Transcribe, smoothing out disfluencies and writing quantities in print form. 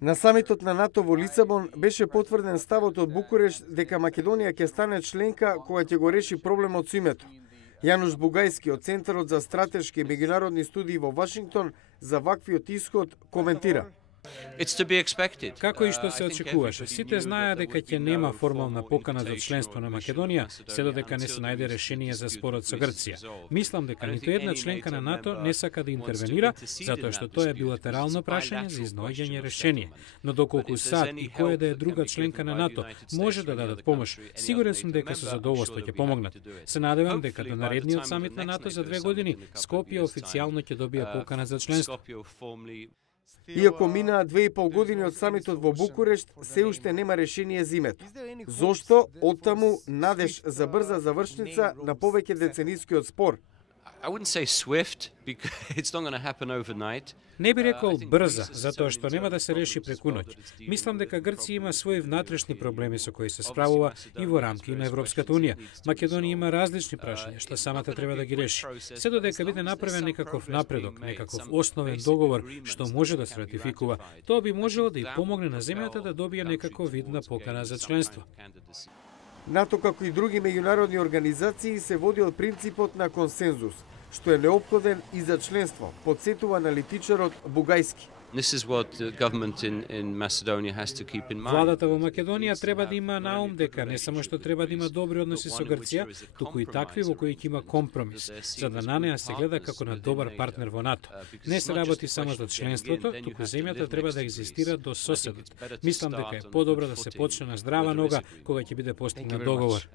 На самитот на НАТО во Лисабон беше потврден ставот од Букурешт дека Македонија ќе стане членка која ќе го реши проблемот со името. Јануш Бугајски од Центарот за стратешки и меѓународни студии во Вашингтон за ваквиот исход коментира. Како и што се очекуваше, сите знаеа дека ќе нема формална покана за членство на Македонија, се додека не се најде решение за спорот со Грција. Мислам дека ниту една членка на НАТО не сака да интервенира, затоа што тоа е билатерално прашање за изнаоѓање решение. Но доколку САД и која да е друга членка на НАТО може да дадат помош, сигурен сум дека со задоволство ќе помогнат. Се надевам дека до наредниот самит на НАТО за 2 години Скопје официјално ќе добие покана за членство. Иако минаа 2,5 години од самитот во Букурешт, се уште нема решение за името. Зошто оттаму надеж за брза завршница на повеќе деценискиот спор? Не би рекол брза, затоа што нема да се реши преку ноќ. Мислам дека Грција има своји внатрешни проблеми со кои се справува и во рамки на Европската унија. Македонија има различни прашања што самата треба да ги реши. Се додека биде направен некаков напредок, некаков основен договор што може да се ратификува, тоа би можело да и помогне на земјата да добие некаков вид на покана за членство. НАТО, како и други меѓународни организации, се води од принципот на консензус, што е неопходен и за членство, подсетува аналитичарот Бугајски. Владата во Македонија треба да има на ум дека не само што треба да има добри односи со Грција, туку и такви во кои ќе има компромис, за да на неа се гледа како на добар партнер во НАТО. Не се работи само за членството, туку земјата треба да екзистира до соседот. Мислам дека е подобро да се почне на здрава нога кога ќе биде постигнат договор.